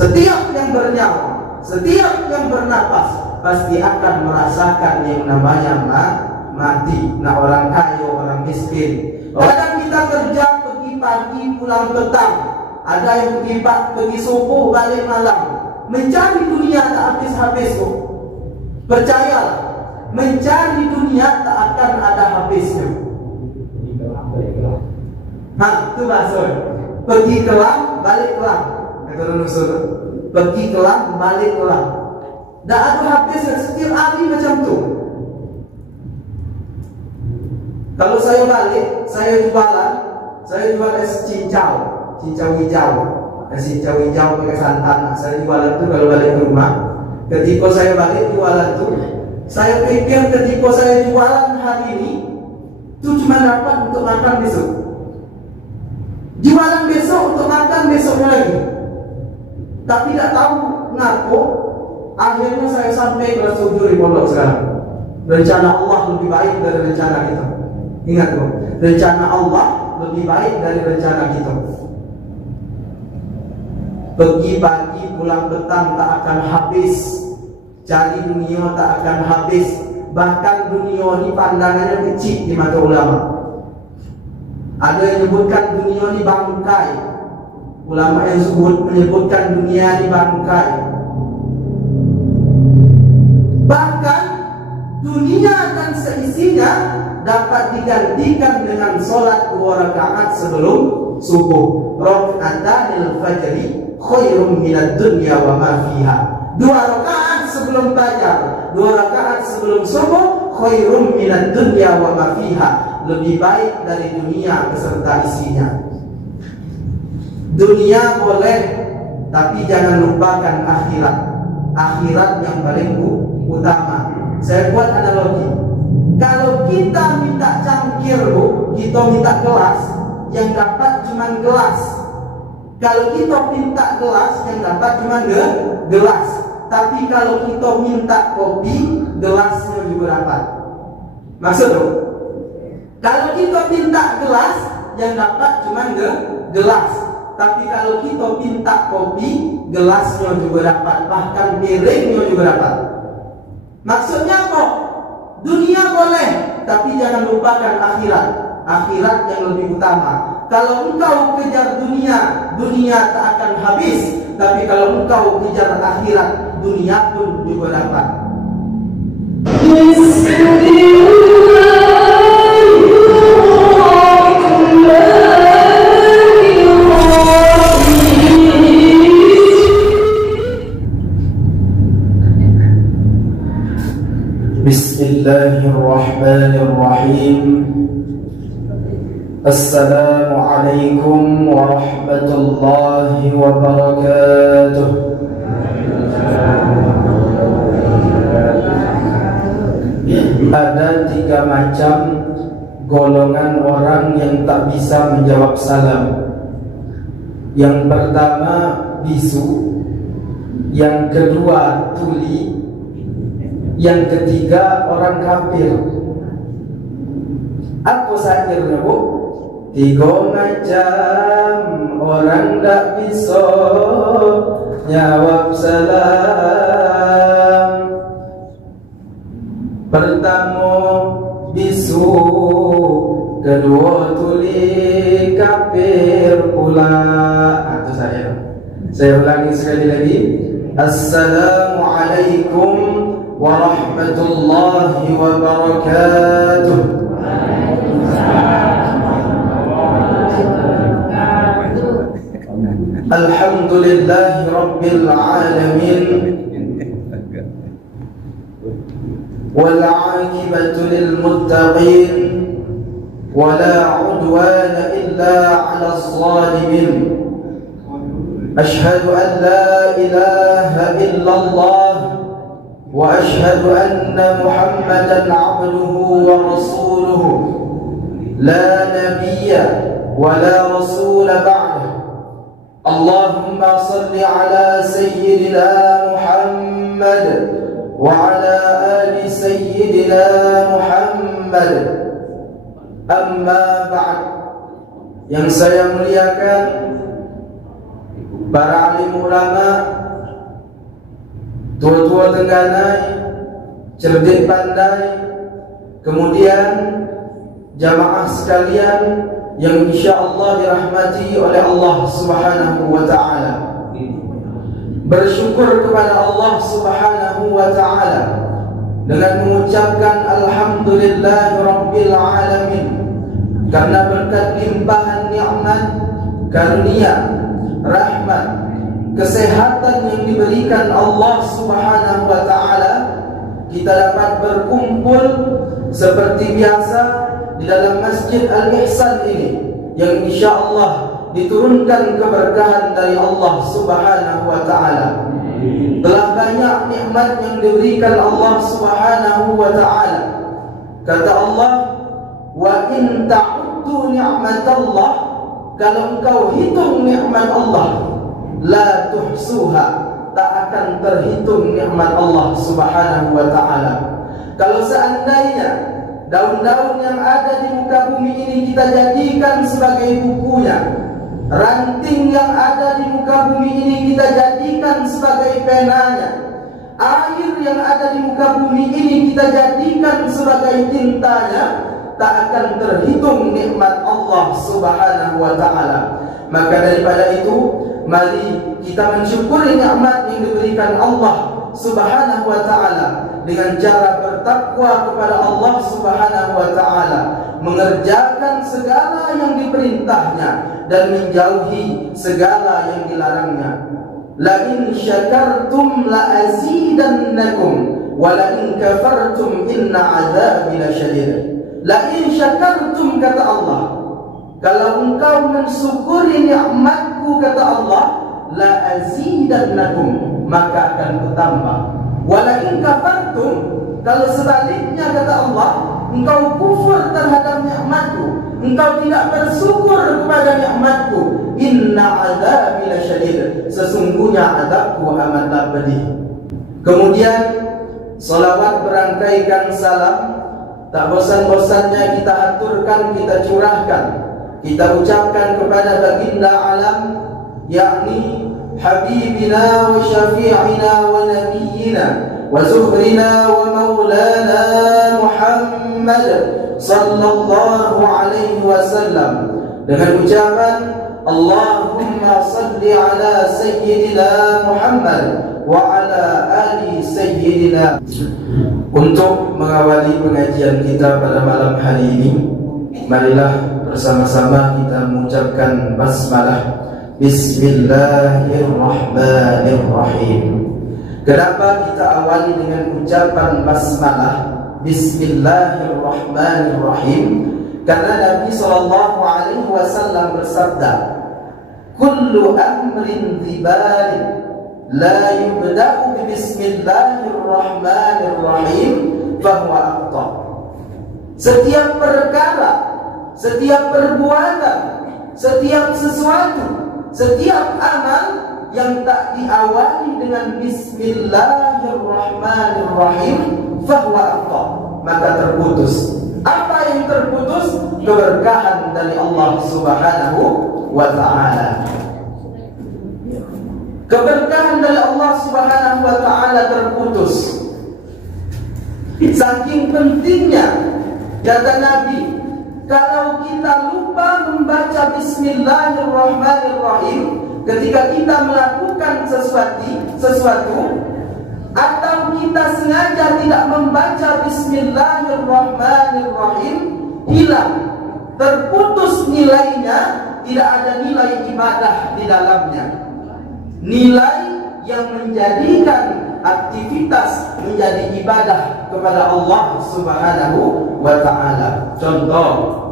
Setiap yang bernyawa, setiap yang bernapas pasti akan merasakan yang namanya mati. Nah, orang kaya, orang miskin. Kadang kita kerja pergi pagi pulang petang, ada yang pergi subuh balik malam. Mencari dunia tak habis-habis kok. Percayalah, mencari dunia tak akan ada habisnya. Itu bahasa. Pergi kelam, balik kelam. Pergi kelam, balik kelam. Tak ada habisnya. Setiap hari macam tu. Kalau saya balik, saya jual es cincau hijau. Es cincau hijau pakai santan. Saya jualan tu kalau balik ke rumah. Ketika saya balik jualan tu, saya pikir ketika saya jualan hari ini tu cuma dapat untuk makan besok. Jualan besok untuk makan besoknya lagi. Tapi tidak tahu ngapo akhirnya saya sampai kelas 7 di pondok sekarang. Rencana Allah lebih baik dari rencana kita. Ingat bro, rencana Allah lebih baik dari rencana kita. Pergi pagi pulang petang tak akan habis. Cari dunia tak akan habis. Bahkan dunia ini pandangannya kecil di mata ulama. Ada yang menyebutkan dunia ini bangkai. Ulama yang menyebutkan dunia ini bangkai. Bahkan dunia dan seisinya dapat digantikan dengan solat 2 rakaat sebelum subuh. Raka'atanil fajri khairum minad dunya wa ma fiha. 2 rakaat sebelum fajar, 2 rakaat sebelum subuh khairum minad dunya wa ma fiha. Lebih baik dari dunia beserta isinya. Dunia boleh, tapi jangan lupakan akhirat. Akhirat yang paling utama. Saya buat analogi. Kalau kita minta cangkir, Bu, kita minta gelas, yang dapat cuma gelas. Kalau kita minta gelas, yang dapat cuma gelas. Tapi kalau kita minta kopi, gelasnya juga dapat. Maksud, Bu? Kalau kita minta gelas, yang dapat cuma gelas. Tapi kalau kita minta kopi, gelasnya juga dapat. Bahkan piringnya juga dapat. Maksudnya apa? Dunia boleh, tapi jangan lupakan akhirat. Akhirat yang lebih utama. Kalau engkau kejar dunia, dunia tak akan habis. Tapi kalau engkau kejar akhirat, dunia pun juga dapat. Bismillahirrahmanirrahim. Assalamualaikum warahmatullahi wabarakatuh. Ada 3 macam golongan orang yang tak bisa menjawab salam. Yang pertama bisu, yang kedua tuli, yang ketiga orang kafir. Apa sakirnya, Bu? 3 macam orang tak bisa jawab salam. Pertama bisu, kedua tuli, kafir pula. Itu saya ulangi sekali lagi. Assalamualaikum warahmatullahi wabarakatuh. Alhamdulillahi rabbil alamin. Wal 'aqibatu lil muttaqin. Wala 'udwana illa 'alal zalimin. Ashhadu an la ilaha illallah wa ashhadu anna Muhammadan 'abduhu wa rasuluhu. La nabiyya wa la rasula ba'dahu. Allahumma salli ala sayyidina Muhammad wa ala ali sayyidina Muhammad. Amma ba'd. Yang saya muliakan para alim ulama, tua-tua tengganai, cerdik pandai, kemudian jamaah sekalian yang insyaallah dirahmati oleh Allah Subhanahu wa taala. Bersyukur kepada Allah Subhanahu wa taala dengan mengucapkan alhamdulillahirabbil alamin, karena berkat limpahan nikmat, karunia, rahmat, kesehatan yang diberikan Allah Subhanahu wa taala, kita dapat berkumpul seperti biasa di dalam Masjid Al-Ihsan ini, yang insyaallah diturunkan keberkahan dari Allah Subhanahu wa taala. Telah banyak nikmat yang diberikan Allah Subhanahu wa taala. Kata Allah, wa in ta'uddu ni'matallah, kalau engkau hitung nikmat Allah, la tuhsuha, tak akan terhitung nikmat Allah Subhanahu wa taala. Kalau seandainya daun-daun yang ada di muka bumi ini kita jadikan sebagai bukunya, ranting yang ada di muka bumi ini kita jadikan sebagai penanya, air yang ada di muka bumi ini kita jadikan sebagai tintanya, tak akan terhitung nikmat Allah Subhanahu wa taala. Maka daripada itu, mari kita mensyukuri nikmat yang diberikan Allah Subhanahu wa taala dengan cara bertakwa kepada Allah Subhanahu wa taala, mengerjakan segala yang diperintahnya dan menjauhi segala yang dilarangnya. La in syakartum la azidannakum wa la in kafartum inna 'adzabi lasyadid. La in syakartum, kata Allah, kalau engkau mensyukuri nikmatku, kata Allah, la azidannakum, maka akan bertambah. Wala in kafartum, kalau sebaliknya, kata Allah, engkau kufur terhadap nikmatku, engkau tidak bersyukur kepada nikmatku, inna 'adzabi lasyadid, sesungguhnya azabku amatlah pedih. Kemudian salawat berangkaikan salam, tak bosan-bosannya kita aturkan, kita curahkan, kita ucapkan kepada baginda alam, yakni Habibina wa syafi'ina wa nabiyyina wa zuhrina wa maulana Muhammad sallallahu alaihi wasallam, dengan ucapan Allahumma salli ala sayyidina Muhammad wa ala ali sayyidina. Untuk mengawali pengajian kita pada malam hari ini, marilah bersama-sama kita mengucapkan basmalah. Bismillahirrahmanirrahim. Kenapa kita awali dengan ucapan basmalah Bismillahirrahmanirrahim? Karena Nabi SAW bersabda, kullu amrin dhibalin la yubda'u bismillahirrahmanirrahim fahuwa akhta. Setiap perkara, setiap perbuatan, setiap sesuatu, setiap amal yang tak diawali dengan Bismillahirrahmanirrahim fahuwa akhta, maka terputus. Apa yang terputus? Keberkahan dari Allah Subhanahu wa ta'ala. Keberkahan dari Allah Subhanahu wa ta'ala terputus. Saking pentingnya, kata Nabi, kalau kita lupa membaca Bismillahirrahmanirrahim ketika kita melakukan sesuatu, atau kita sengaja tidak membaca Bismillahirrahmanirrahim, hilang, terputus nilainya, tidak ada nilai ibadah di dalamnya, nilai yang menjadikan aktivitas menjadi ibadah kepada Allah Subhanahu wa ta'ala. Contoh,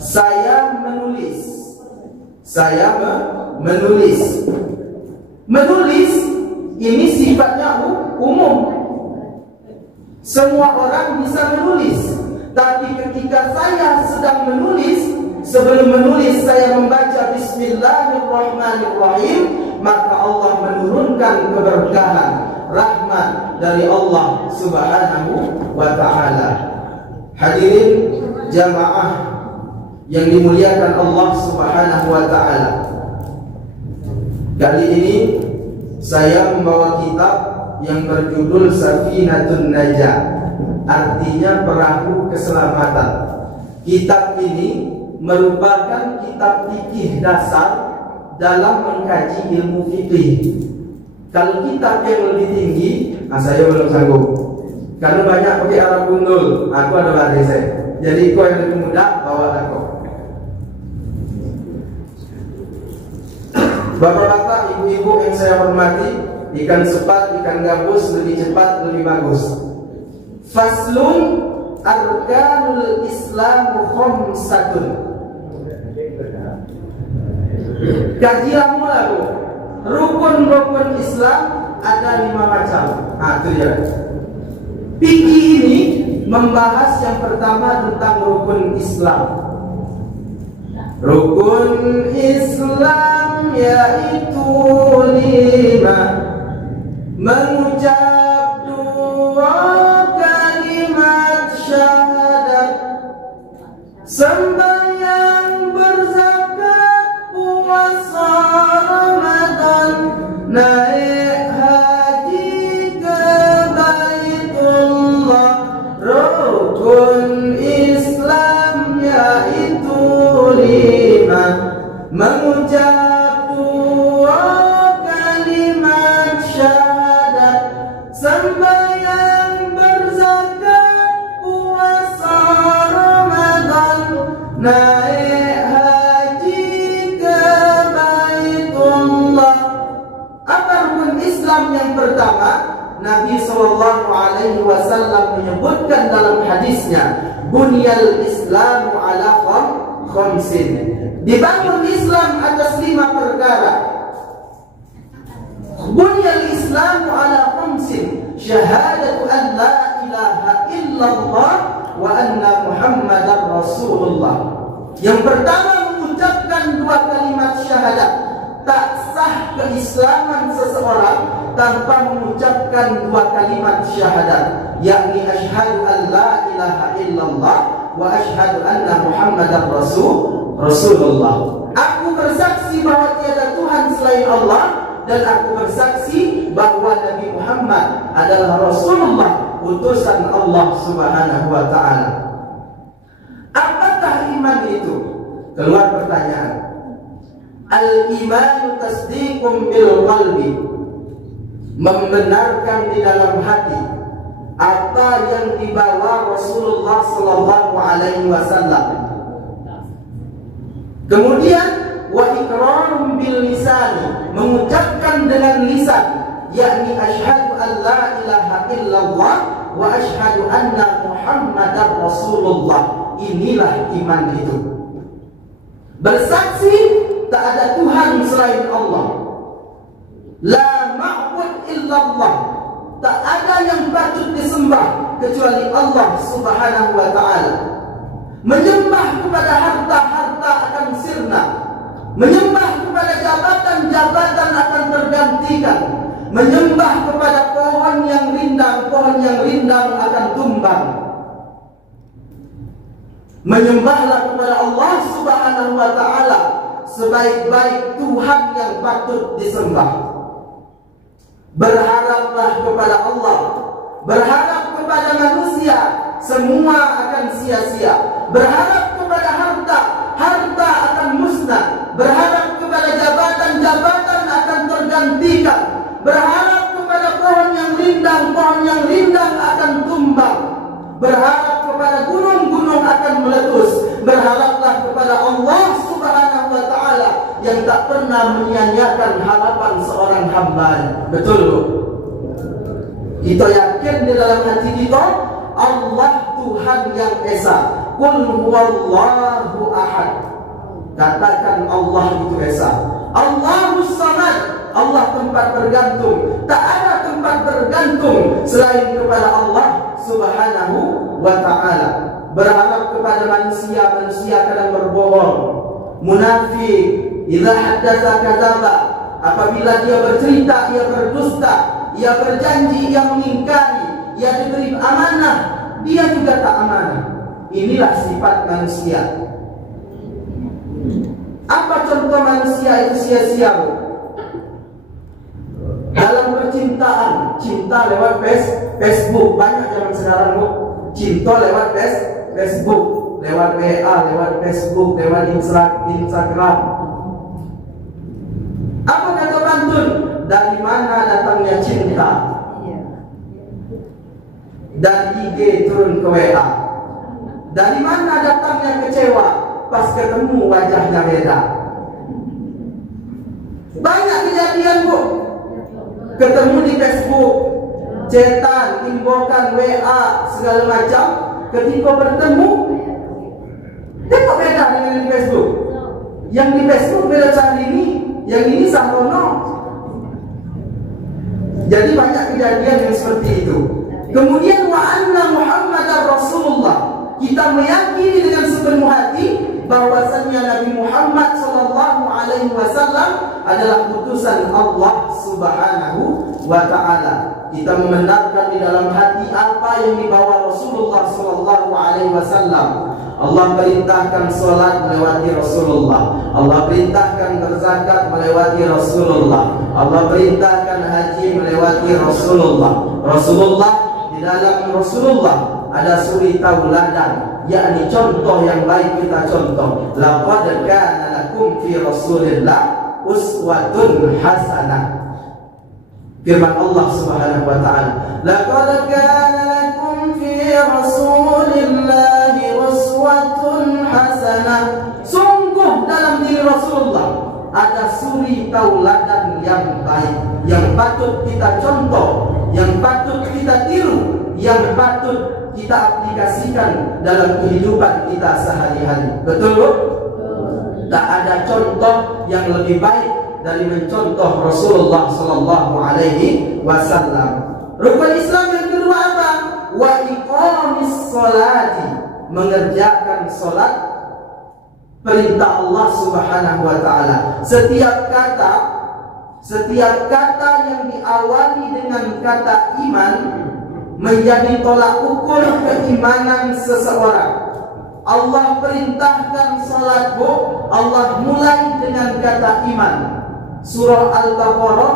saya menulis. Menulis ini sifatnya umum. Semua orang bisa menulis. Tapi ketika saya sedang menulis, sebelum menulis saya membaca Bismillahirrahmanirrahim, maka Allah menurunkan keberkahan, rahmat dari Allah Subhanahu wa ta'ala. Hadirin jamaah yang dimuliakan Allah Subhanahu wa ta'ala, kali ini saya membawa kitab yang berjudul Safinatun Najah, artinya perahu keselamatan. Kitab ini merupakan kitab fikih dasar dalam mengkaji ilmu fikih. Kalau kitab yang lebih tinggi, saya belum sanggup. Karena banyak pakai Arab gundul, aku ada barisnya. Jadi kau yang lebih mudah, bawa aku. Bapak-bapak, ibu-ibu yang saya hormati, ikan sepat, ikan gabus lebih cepat, lebih bagus. Faslun arkanul Islam khamsatun. Kajilah mula bu. Rukun-rukun Islam ada 5 macam. Itu dia. Fikih ini membahas yang pertama tentang rukun Islam. Rukun Islam yaitu 5. Mengucap 2 kalimat syahadat, sembahyang, berzakat, puasa Ramadan, naik haji ke Baitullah. Rukun Islam yaitu 5. Mengucap 2 kalimat syahadat, sembahyang, berzakat, puasa Ramadan, naik haji ke Baitullah. Apa rukun Islam yang pertama? Nabi SAW menyebutkan dalam hadisnya, Bunyal Islamu ala khamsin. Dibangun Islam atas 5 perkara. Bunyal Islamu ala khamsin. Syahadatu an la ilaha illallah wa anna Muhammadar Rasulullah. Yang pertama mengucapkan 2 kalimat syahadat. Tak sah keislaman seseorang tanpa mengucapkan 2 kalimat syahadat, yakni asyhadu an la ilaha illallah wa asyhadu anna Muhammadar Rasulullah. Aku bersaksi bahwa tiada Tuhan selain Allah, dan aku bersaksi bahwa Nabi Muhammad adalah Rasulullah, utusan Allah Subhanahu wa ta'ala. Apakah iman itu? Keluar pertanyaan. Al-imanu tasdiqum bil qalbi, membenarkan di dalam hati apa yang dibawa Rasulullah sallallahu alaihi wasallam. Kemudian wa iqrarun bil lisani, mengucapkan dengan lisan, yakni asyhadu an la ilaha illallah wa asyhadu anna Muhammadar Rasulullah. Inilah iman itu. Bersaksi tak ada Tuhan selain Allah, la ma'bud illallah, tak ada yang patut disembah kecuali Allah Subhanahu wa ta'ala. Menyembah kepada harta-harta akan sirna, menyembah kepada jabatan-jabatan akan tergantikan, menyembah kepada pohon yang rindang akan tumbang. Menyembahlah kepada Allah Subhanahu wa ta'ala sebaik-baik Tuhan yang patut disembah. Berharaplah kepada Allah. Berharap kepada manusia, semua akan sia-sia. Berharap kepada harta, harta akan musnah. Berharap kepada jabatan akan tergantikan. Berharap kepada pohon yang rindang akan tumbang. Berharap kepada gunung akan meletus. Berharaplah kepada Allah Subhanahu wa ta'ala yang tak pernah menyia-nyiakan harapan seorang hamba. Betul bu? Kita yakin di dalam hati kita Allah Tuhan yang Esa. Qul huwallahu ahad. Katakan Allah itu Esa. Allahus samad, Allah tempat bergantung. Tak ada tempat bergantung selain kepada Allah Subhanahu wa ta'ala. Berharap kepada manusia kadang berbohong. Munafik, idza haddatsa kadzaba, apabila dia bercerita ia berdusta, ia berjanji ia mengingkari, ia diberi amanah dia juga tak amanah. Inilah sifat manusia. Apa contoh manusia itu sia-sia? percintaan, cinta lewat Facebook. Banyak zaman sekarang bu, cinta lewat Facebook, lewat WA, lewat Facebook, lewat Instagram. Apa kata pantun? Dari mana datangnya cinta? Dari IG turun ke WA. Dari mana datangnya kecewa? Pas ketemu wajahnya beda. Banyak kejadian bu, ketemu di Facebook, chatan, inbokan, WA, segala macam. Ketika bertemu, tengok beda dengan di Facebook. Yang di Facebook beda cari ini, yang ini sahrono. Jadi banyak kejadian yang seperti itu. Kemudian wa anna Muhammadar Rasulullah, kita meyakini dengan sepenuh hati bahwasanya Nabi Muhammad SAW adalah utusan Allah Subhanahu wa Ta'ala. Kita membenarkan di dalam hati apa yang dibawa Rasulullah SAW. Allah perintahkan solat melewati Rasulullah. Allah perintahkan berzakat melewati Rasulullah. Allah perintahkan haji melewati Rasulullah. Rasulullah, di dalam Rasulullah ada suri tauladan, yakni contoh yang baik kita contoh. Laqad kana lakum fi Rasulillah uswatun hasanah. Firman Allah Subhanahu wa taala, laqad kana lakum fi Rasulillah uswatun hasanah. Sungguh dalam diri Rasulullah ada suri tauladan yang baik, yang patut kita contoh, yang patut kita tiru, yang patut kita aplikasikan dalam kehidupan kita sehari-hari. Betul? Tak ada contoh yang lebih baik dari mencontoh Rasulullah sallallahu alaihi wasallam. Rukun Islam yang kedua apa? Wa iqamis sholati, mengerjakan salat. Perintah Allah Subhanahu wa taala. Setiap kata yang diawali dengan kata iman menjadi tolak ukur keimanan seseorang. Allah perintahkan salat bu, Allah mulai dengan kata iman. Surah Al-Baqarah,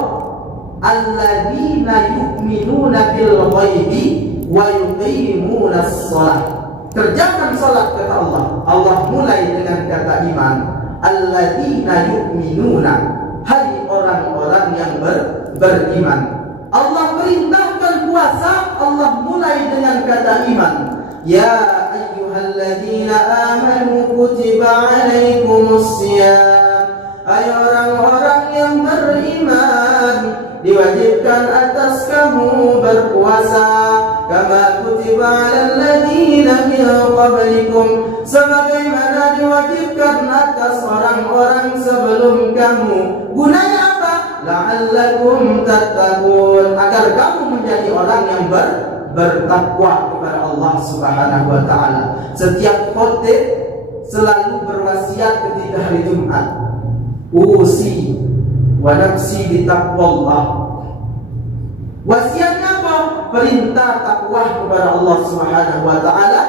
alladzina yu'minuna bil ghaibi wa yuqimunas shalah. Kerjakan salat kata Allah. Allah mulai dengan kata iman. Alladzina yu'minuna, hai orang-orang yang beriman. Allah perintahkan puasa, Allah mulai dengan kata iman. Ya ayyuhalladzina amanu kutiba alaikumus shiyam, hai orang-orang yang beriman, diwajibkan atas kamu berpuasa. Kama kutiba alal ladzina min qablikum, sebagaimana diwajibkan atas orang-orang sebelum kamu. Gunanya apa? La'allakum tattaqun, agar kamu menjadi orang yang bertakwa kepada Allah Subhanahu wa taala. Setiap khotib selalu berwasiat ketika hari Jumat, usi wa nafsi bi taqwallah. Wasiatnya apa? Perintah takwa kepada Allah Subhanahu wa taala,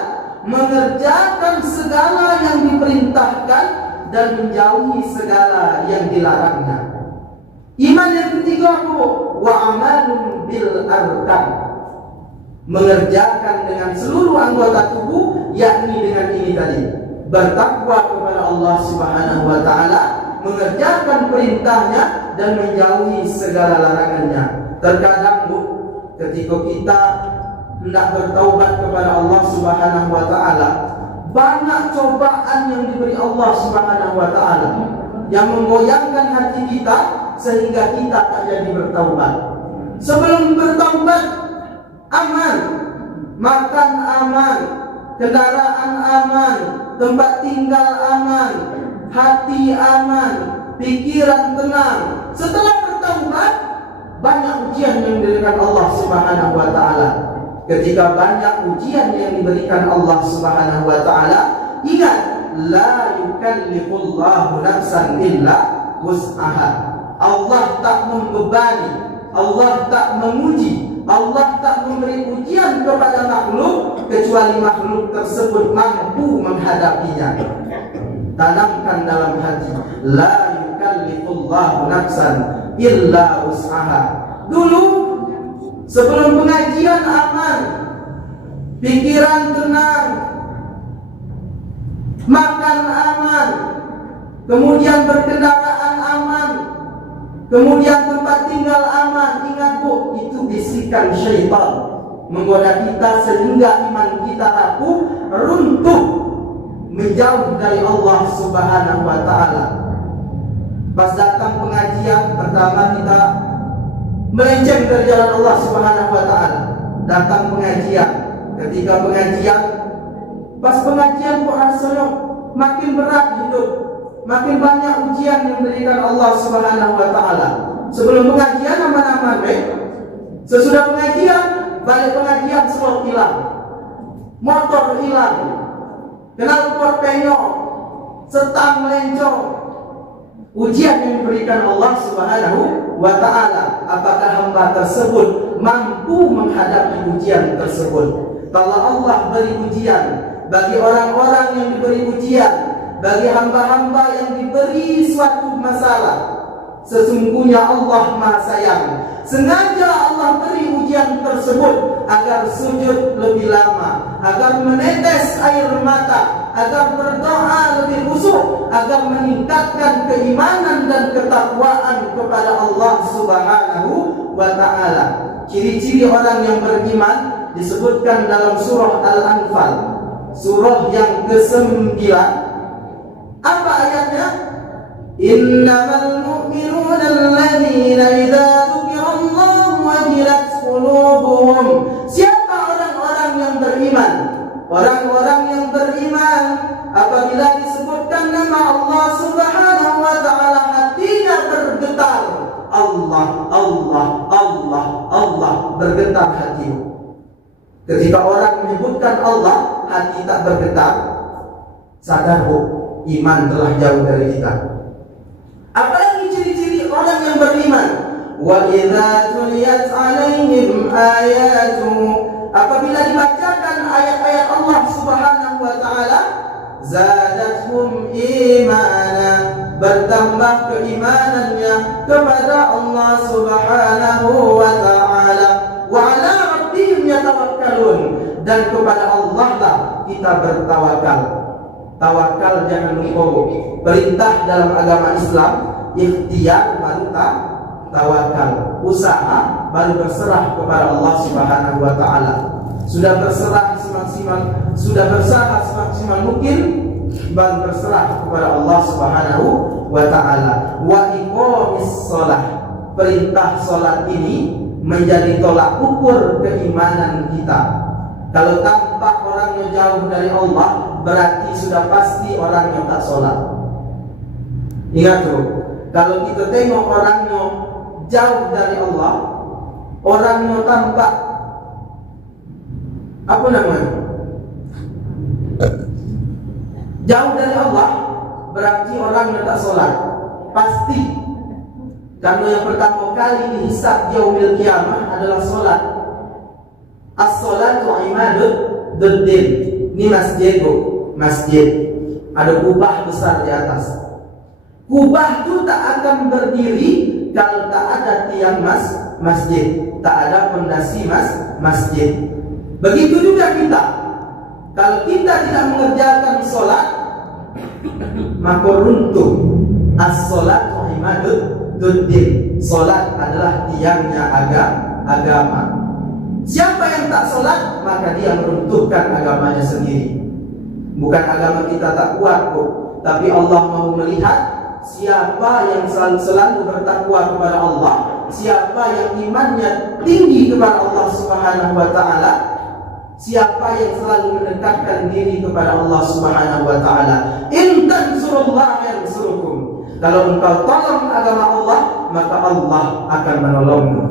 mengerjakan segala yang diperintahkan dan menjauhi segala yang dilarangnya. Iman yang ketiga apa? Wa amalun bil arkan, mengerjakan dengan seluruh anggota tubuh, yakni dengan ini tadi, bertakwa kepada Allah Subhanahu wa taala, mengerjakan perintahnya dan menjauhi segala larangannya. Terkadang bu, ketika kita hendak bertaubat kepada Allah Subhanahu wa taala, banyak cobaan yang diberi Allah Subhanahu wa taala yang menggoyangkan hati kita sehingga kita tak jadi bertaubat. Sebelum bertaubat, aman, makan aman, kendaraan aman, tempat tinggal aman, hati aman, pikiran tenang. Setelah bertaubat, banyak ujian yang diberikan Allah Subhanahu wa taala. Ketika banyak ujian yang diberikan Allah Subhanahu wa taala, ingat, la yukallifullahu nafsan illa wus'aha. Allah tak membebani, Allah tak menguji, Allah tak memberi ujian kepada makhluk kecuali makhluk tersebut mampu menghadapinya. Tanamkan dalam hati, la yukallifullahu nafsan illa wus'aha. Dulu sebelum pengajian aman, pikiran tenang, makan aman, kemudian berkendaraan aman, kemudian tempat tinggal aman. Ingat Bu, itu bisikan syaitan menggoda kita sehingga iman kita rapuh, runtuh, menjauh dari Allah Subhanahu wa Ta'ala. Pas datang pengajian, pertama kita melenceng dari jalan Allah Subhanahu wa Ta'ala. Datang pengajian, ketika pengajian, pas pengajian kok rasanya makin berat hidup, makin banyak ujian yang diberikan Allah Subhanahu wa Ta'ala. Sebelum pengajian aman-aman baik, sesudah pengajian, balik pengajian semua hilang, motor hilang, knalpot penyok, setang melencong. Ujian yang diberikan Allah Subhanahu wa Ta'ala, apakah hamba tersebut mampu menghadapi ujian tersebut? Kalau Allah beri ujian bagi orang-orang yang diberi ujian, bagi hamba-hamba yang diberi suatu masalah, sesungguhnya Allah Maha Sayang. Sengaja Allah beri ujian tersebut agar sujud lebih lama, agar menetes air mata, agar berdoa lebih khusyuk, agar meningkatkan keimanan dan ketakwaan kepada Allah Subhanahu wa Ta'ala. Ciri-ciri orang yang beriman disebutkan dalam surah Al-Anfal, surah yang ke-9. Apa ayatnya? Innamal mu'minuna alladzina idza dzukirallahu wajilat qulubuhum. Siapa orang-orang yang beriman? Orang-orang yang beriman apabila disebutkan nama Allah Subhanahu wa Ta'ala hatinya bergetar. Allah, Allah, Allah, Allah, bergetar hati. Ketika orang menyebutkan Allah, hati tak bergetar, sadar Bu, iman telah jauh dari kita. Apalagi ciri-ciri orang yang beriman? Wa idza tuliyat 'alaihim ayatu, apabila dibacakan ayat-ayat Allah Subhanahu wa Ta'ala, zadatuhum imana, bertambah keimanannya kepada Allah Subhanahu wa Ta'ala. Wa 'ala rabbihim yatawakkalun, dan kepada Allah lah kita bertawakal. Tawakal jangan lupa. Perintah dalam agama Islam, ikhtiar baru tawakal, usaha baru berserah kepada Allah Subhanahu wa Ta'ala. Sudah berserah semaksimal mungkin, baru berserah kepada Allah Subhanahu wa Ta'ala. Wa iqamis shalah, perintah salat ini menjadi tolak ukur keimanan kita. Kalau tampak orangnya jauh dari Allah, berarti sudah pasti orangnya tak sholat. Ingat tuh, kalau kita tengok orangnya jauh dari Allah, orangnya tampak apa namanya? Jauh dari Allah, berarti orangnya tak sholat. Pasti. Karena yang pertama kali dihisab yaumil qiyamah adalah sholat. As-sholatu imaduddin. Ini masjid. Ada kubah besar di atas. Kubah itu tak akan berdiri kalau tak ada tiang masjid, tak ada fondasi masjid. Begitu juga kita. Kalau kita tidak mengerjakan sholat, maka runtuh. As-sholatu imaduddin. Sholat adalah tiangnya agama. Siapa yang tak sholat, maka dia meruntuhkan agamanya sendiri. Bukan agama kita tak kuat kok, tapi Allah mau melihat siapa yang selalu bertakwa kepada Allah, siapa yang imannya tinggi kepada Allah Subhanahu wa Ta'ala, siapa yang selalu mendekatkan diri kepada Allah Subhanahu wa Ta'ala. In tansurullaha yansurukum. Kalau engkau tolong agama Allah, maka Allah akan menolongmu.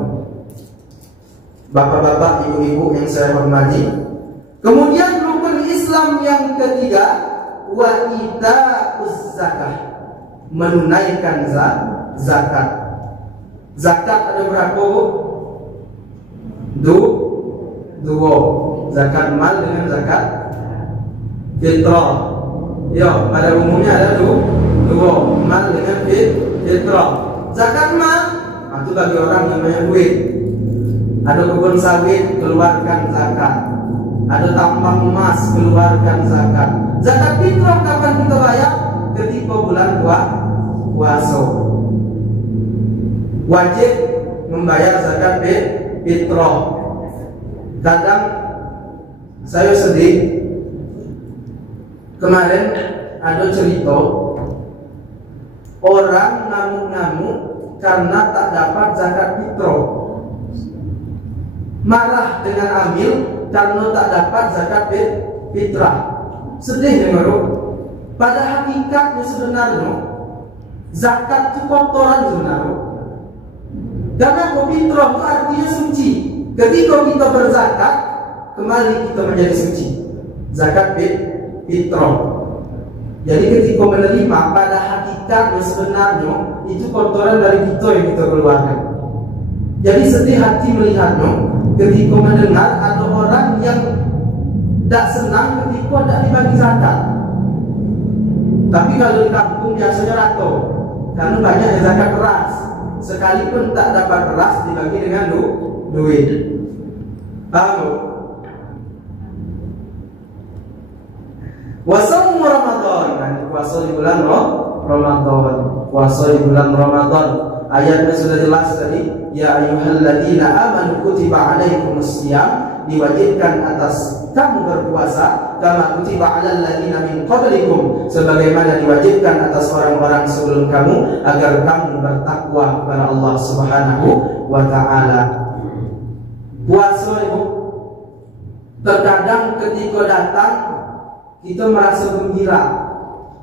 Bapak-bapak, ibu-ibu yang saya hormati, kemudian rukun Islam yang ketiga, wa ita'uz zakah, menunaikan zakat. Zakat ada berapa? Dua. Zakat mal dengan zakat fitrah. Ya, pada umumnya ada dua. Mal dengan fitrah. Zakat mal itu itu bagi orang yang banyak duit. Ada kebun sawit, keluarkan zakat. Ada tambang emas, keluarkan zakat. Zakat fitrah kapan kita bayar? Ketika bulan puasa. Wajib membayar zakat fitrah. Kadang saya sedih. Kemarin ada cerita orang ngamuk-ngamuk karena tak dapat zakat fitrah. Marah dengan amil karena tak dapat zakat fitrah. Sedih ya bro. Pada hakikatnya sebenarnya zakat itu kotoran sebenarnya. Karena fitrah itu artinya suci. Ketika kita berzakat, kembali kita menjadi suci. Zakat fitrah. Jadi ketika menerima, pada hakikatnya sebenarnya itu kotoran dari kita yang kita keluarkan. Jadi sedih hati melihatnya ketika mendengar ada orang yang tidak senang ketika tidak dibagi zakat. Tapi kalau di kampung biasanya rata, karena banyak yang zakat keras. Sekalipun tak dapat keras dibagi dengan duit. Paham? Puasa Ramadan, kan puasa di bulan Ramadan. Puasa di bulan Ramadan. Ayatnya sudah jelas tadi. Ya ayyuhalladzina amanu kutiba alaikumusiyam, diwajibkan atas kamu berpuasa kama kutiba alal ladzina min qablikum, sebagaimana diwajibkan atas orang-orang sebelum kamu agar kamu bertakwa kepada Allah Subhanahu wa taala. Puasa itu terkadang ketika datang kita merasa gembira,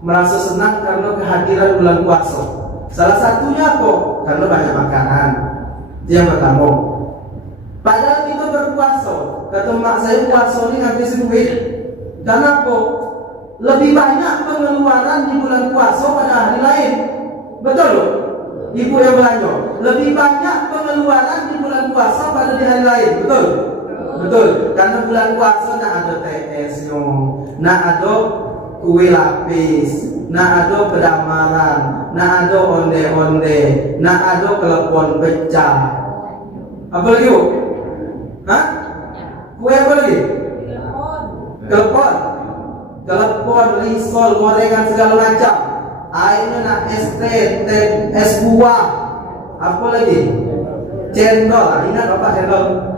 merasa senang karena kehadiran bulan puasa. Salah satunya apa? Karena banyak makanan. Itu yang pertama. Padahal kita berpuasa, kata mak saya puasa ini ngabisin duit. Kenapa? Lebih banyak pengeluaran di bulan puasa pada hari lain. Betul? Ibu yang belanja, lebih banyak pengeluaran di bulan puasa pada di hari lain. Betul? Betul. Karena bulan puasa nak ada TS-nya, nak ada kue lapis, nak ada pedamaran, nak ada onde-onde, nak ada telepon pecah. Apa lagi bu? Hah? Kue apa lagi? Telepon, risol, gorengan segala macam. Airnya nak es teh, es buah. Apa lagi? Cendol. Ingat apa cendol?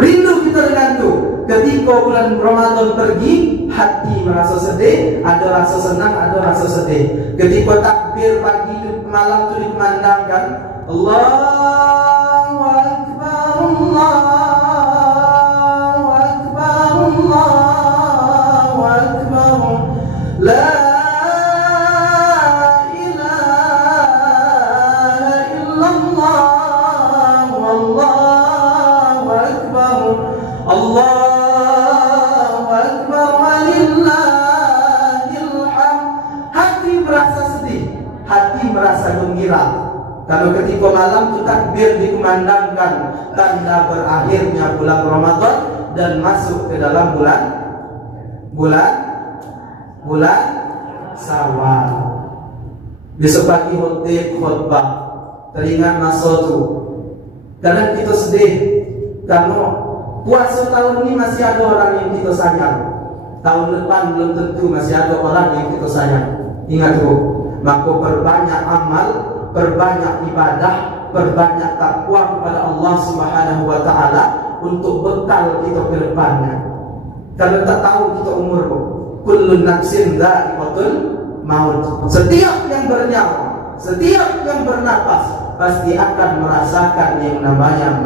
Rindu kita dengan itu. Ketika bulan Ramadan pergi, hati merasa sedih, ada rasa senang, ada rasa sedih. Ketika takbir pagi malam itu dikumandangkan, Allahu Akbar, Allahu Akbar, Allahu Akbar, la ilaha illallah, Allahu Akbar, Allahu Akbar, walillahilhamd. Hati merasa sedih, hati merasa gembira. Kalau ketika malam itu takbir dikumandangkan, tanda berakhirnya bulan Ramadan dan masuk ke dalam bulan Syawal. Besok pagi khutbah, teringat masa itu. Kadang kita sedih karena puasa tahun ini masih ada orang yang kita sayang. Tahun depan belum tentu masih ada orang yang kita sayang. Ingat bu, maka perbanyak amal, perbanyak ibadah, perbanyak takwa kepada Allah Subhanahu wa taala untuk bekal kita ke depannya. Kalau tak tahu kita umur, kullun nafsin dha'iqatul maut. Setiap yang bernyawa, setiap yang bernapas pasti akan merasakan yang namanya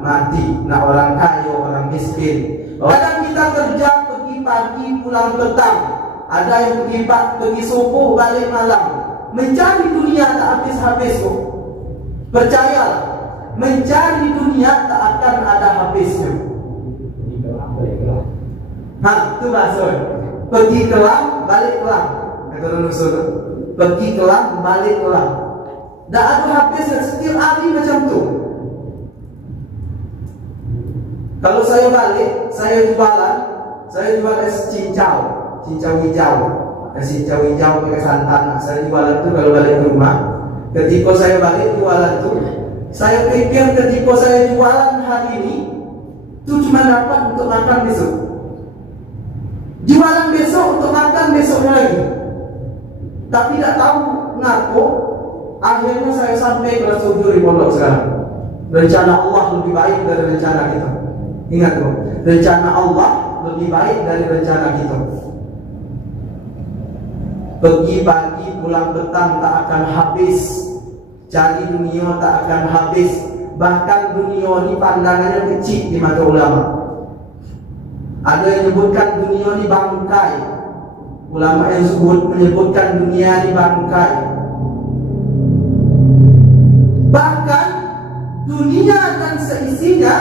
mati. Nah, orang kaya, orang miskin. Kadang kita kerja pergi pagi, pulang petang. Ada yang pergi subuh, balik malam. Mencari dunia tak habis-habis kok. Percayalah, mencari dunia tak akan ada habisnya. Itu bahasa. Pergi kelam, balik kelam. Kata Rasul, pergi kelam, balik kelam. Tak ada habisnya, setiap hari macam tu. Kalau saya balik, saya jual es cincau hijau. Es cincau hijau pakai santan. Saya jualan itu kalau balik ke rumah. Ketika saya balik jualan tuh, saya pikir ketika saya jualan hari ini itu cuma dapat untuk makan besok. Jualan besok untuk makan besoknya lagi. Tapi tidak tahu kenapa akhirnya saya sampai kelas 7 di pondok sekarang. Rencana Allah lebih baik dari rencana kita. Ingat bro, rencana Allah lebih baik dari rencana kita. Pergi pagi pulang petang tak akan habis. Cari dunia tak akan habis. Bahkan dunia ini pandangannya kecil di mata ulama. Ada yang menyebutkan dunia ini bangkai. Ulama yang menyebutkan dunia ini bangkai. Bahkan dunia dan seisinya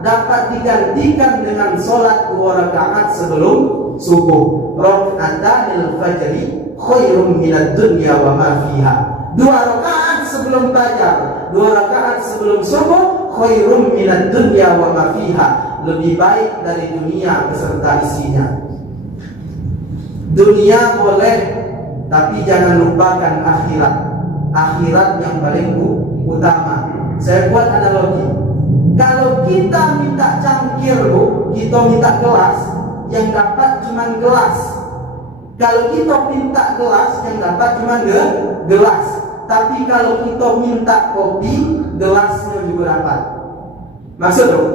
dapat digantikan dengan sholat 2 rakaat sebelum subuh. Raka'atanil fajri khairum minad dunya wa ma fiha. 2 rakaat sebelum fajar, 2 rakaat sebelum subuh, khairum minad dunya wa ma fiha. Lebih baik dari dunia beserta isinya. Dunia boleh, tapi jangan lupakan akhirat. Akhirat yang paling utama. Saya buat analogi. Kalau kita minta cangkir, Bu, kita minta gelas, yang dapat cuma gelas. Kalau kita minta gelas, yang dapat cuma gelas. Tapi kalau kita minta kopi, gelasnya juga dapat. Maksud dong?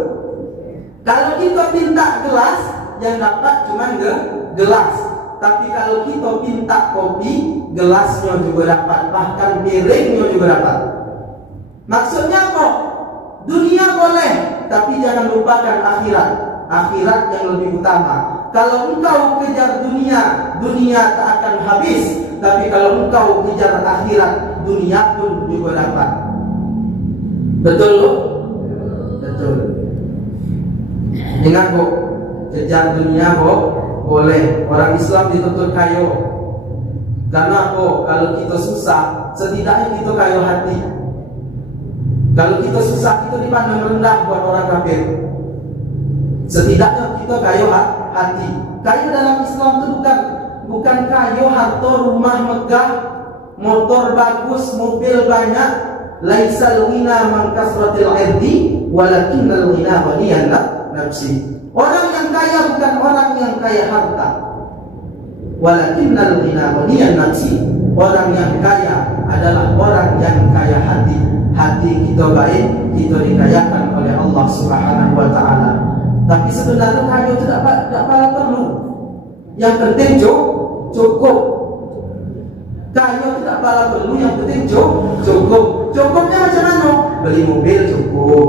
Kalau kita minta gelas, yang dapat cuma gelas. Tapi kalau kita minta kopi, gelasnya juga dapat. Bahkan piringnya juga dapat. Maksudnya apa? Dunia boleh, tapi jangan lupakan akhirat. Akhirat yang lebih utama. Kalau engkau kejar dunia, dunia tak akan habis. Tapi kalau engkau kejar akhirat, dunia pun juga dapat. Betul loh? Betul. Ingat kok, kejar dunia kok boleh. Orang Islam dituntut kayo. Karena kok kalau kita susah, setidaknya kita kayo hati. Kalau kita susah, kita dipandang rendah buat orang kafir. Setidaknya kita kayo hati. Kayo dalam Islam itu bukan kayo harta rumah megah, motor bagus, mobil banyak. Laisal ghina man kasratil irdi, walakinnal ghina ghaniyan nafsi. Orang yang kaya bukan orang yang kaya harta. Walakinnal ghina ghaniyan nafsi. Orang yang kaya adalah orang yang kaya hati. Hati kita baik, kita dikayakan oleh Allah Subhanahu wa taala. Tapi sebenarnya kaya tidak perlu. Yang penting cukup. Kaya tidak perlu, yang penting cukup. Cukupnya macam mana? Beli mobil cukup,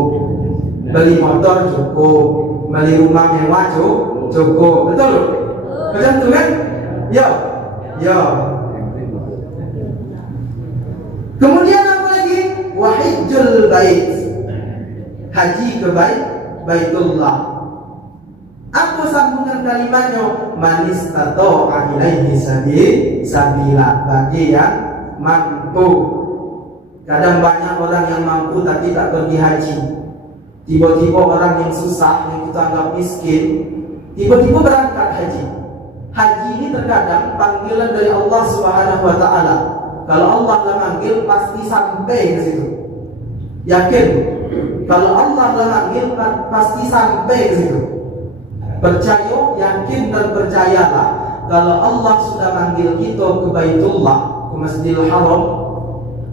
beli motor cukup, beli rumah mewah cukup. Betul? Macam tu kan? Yo. Kemudian apa lagi? Wahijjul bait. Haji ke Baitullah. Apa sambungan kalimatnya? Manis tato ilaihi sabila. Bagi yang mampu. Kadang banyak orang yang mampu tapi tak pergi haji. Tiba-tiba orang yang susah, yang kita anggap miskin, tiba-tiba berangkat haji. Haji ini terkadang panggilan dari Allah Subhanahu wa taala. Kalau Allah dah manggil, pasti sampai ke situ. Yakin? Kalau Allah dah manggil, pasti sampai ke situ. Percaya, yakin dan percayalah. Kalau Allah sudah manggil kita ke Baitullah, ke Masjidil Haram,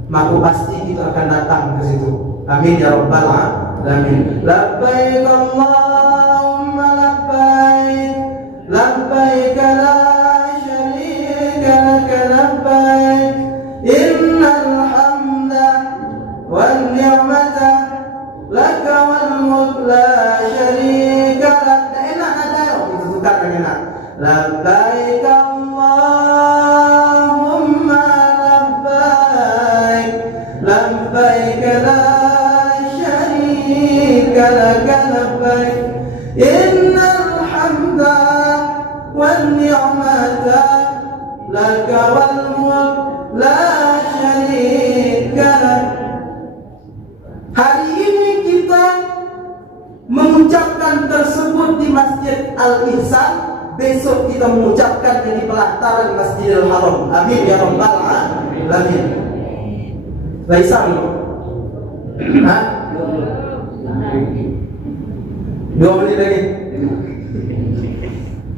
maka pasti kita akan datang ke situ. Amin ya rabbal alamin. Labbaik Allahumma labbaik, labbaik la syarika laka labbaik, innal hamda wan ni'mata laka wal mulk la syarika lak. Enak ada itu tukar kan enak. Labbaik Allahumma labbaik, labbaik la syarika laka labbaik, innal hamda wan ni'mata laka wal mulk la syarika lak. Hari ini kita mengucapkan tersebut di Masjid Al-Ihsan, besok kita mengucapkan di pelataran Masjidil Haram. Amin ya rabbal alamin. Laisa dulu. Hah? 2 menit lagi.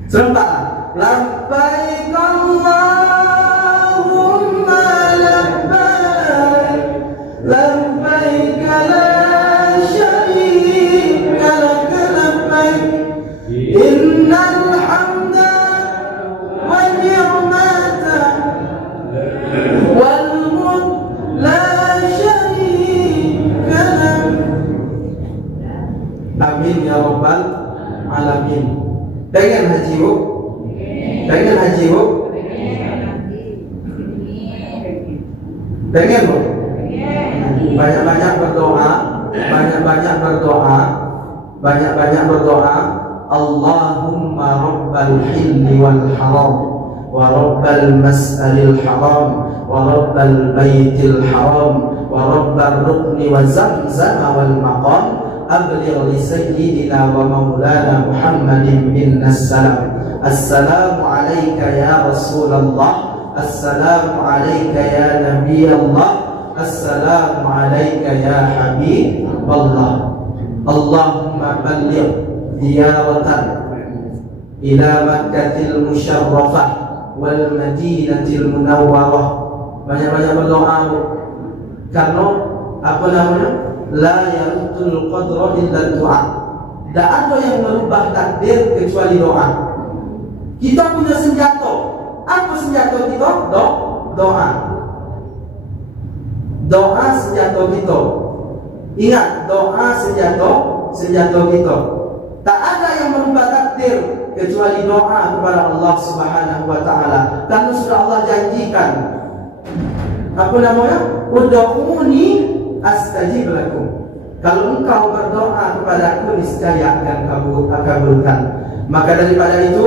Serentak. Labbaik Allahumma labbaik, labbaik la syarika lak labbaik, innal hamda wan ni'mata wal mulk la syarika lak. Amin ya rabbal alamin. Pengen haji bu? Pengen haji bu? Pengen bu? Banyak-banyak berdoa, banyak-banyak berdoa, banyak-banyak berdoa. Allahumma rabbal hilli wal haram, wa rabbal mas'alil haram, wa rabbal baitil haram, wa rabbal rukni wa zamzam wal maqam, abligh li sayyidina wa maulana Muhammadin minna salam. Assalamu alayka ya Rasulullah, assalamu alayka ya Nabi Allah, assalamu alayka ya Habiballah. Allahumma balligh ziyaratan ila Makkatil Musyarrafah wal Madinatil Munawwarah. Banyak-banyak berdoa karena apa namanya? La yaruddul qadra illa doa. Tidak ada yang merubah takdir kecuali doa. Kita punya senjata. Apa senjata kita? Doa. Doa senjata kita. Ingat, doa senjata kita. Tak ada yang merubah takdir kecuali doa kepada Allah Subhanahu wa taala. Karena sudah Allah janjikan. Apa namanya? Ud'uuni astajib lakum. Kalau engkau berdoa kepada aku, niscaya akan kabulkan. Maka daripada itu,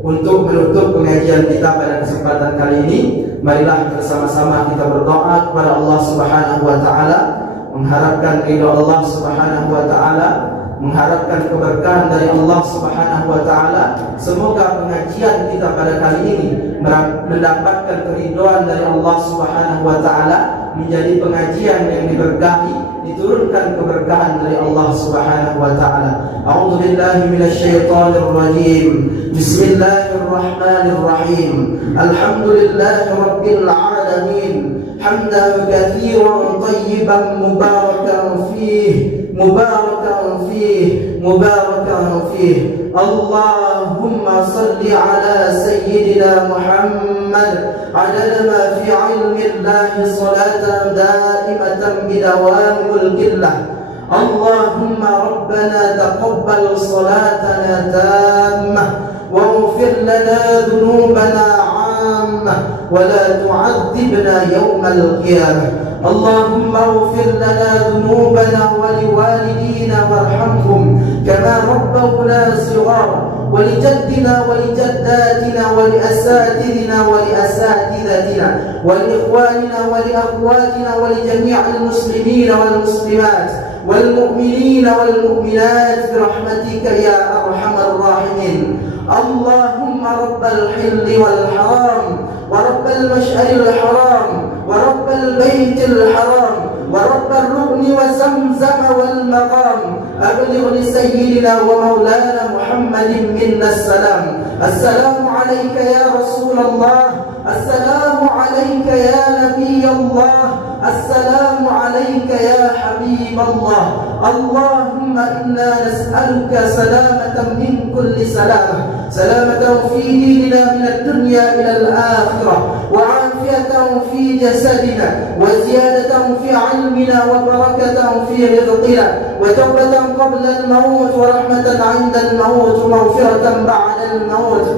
untuk menutup pengajian kita pada kesempatan kali ini, marilah bersama-sama kita berdoa kepada Allah Subhanahu wa taala, mengharapkan ridha Allah Subhanahu wa taala, mengharapkan keberkahan dari Allah Subhanahu wa taala. Semoga pengajian kita pada kali ini mendapatkan keridhaan dari Allah Subhanahu wa taala, menjadi pengajian yang diberkahi, diturunkan keberkahan dari Allah Subhanahu wa taala. A'udzu billahi minasyaitonir rajim. Bismillahirrahmanirrahim. Alhamdulillahi rabbil alamin. Hamdan katsiran tayyiban mubarakan fihi, mubarakan fihi, mubarakan fihi. Allahumma salli ala sayyidina Muhammad adada ma fi ilmillahi salatan daimatan bidawami mulkillah. Allahumma rabbana taqabbal salatana tammah waghfir lana dhunubana 'ammah wa la tu'adzibna yawmal qiyamah. اللهم اغفر لنا ذنوبنا ولوالدينا وارحمهم كما ربونا صغارا ولجدنا ولجداتنا ولأساتذتنا ولأساتذتنا ولإخواننا ولأخواتنا ولجميع المسلمين والمسلمات والمؤمنين والمؤمنات برحمتك يا أرحم الراحمين. اللهم رب الحل والحرام ورب المشعر الحرام ورب البيت الحرام ورب الركن وزمزم والمقام، أبلغ لسيدنا ومولانا محمد منا السلام. السلام عليك يا رسول الله، السلام عليك يا نبي الله، السلام عليك يا حبيب الله. اللهم إنا نسألك سلامة من كل سلامة، سلامة في ديننا من الدنيا إلى الآخرة، وعافية في جسدنا، وزيادة في علمنا، وبركة في رزقنا، وتوبة قبل الموت، ورحمة عند الموت، ومغفرة بعد الموت.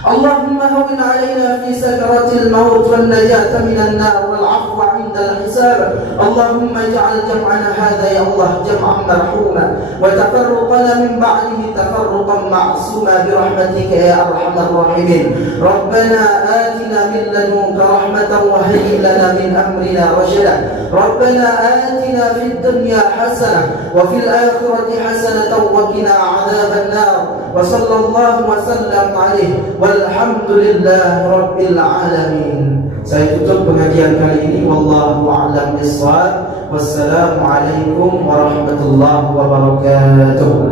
اللهم هون علينا في سكرات الموت والنجاة من النار والعفو عند الحساب. اللهم اجعل جمعنا هذا يا الله جمعا مرحوما، وتفرقنا من بعده تفرقا معصوما برحمتك يا أرحم الراحمين. ربنا آتنا من لدنك رحمة وهيئ لنا من أمرنا رشدا. ربنا آتنا في الدنيا حسنة وفي الآخرة حسنة وقنا عذاب النار. وصلى الله وسلم عليه والحمد لله رب العالمين. Saya tutup pengajian kali ini. Wallahu a'lam bishawab. Wassalamualaikum warahmatullahi wabarakatuh.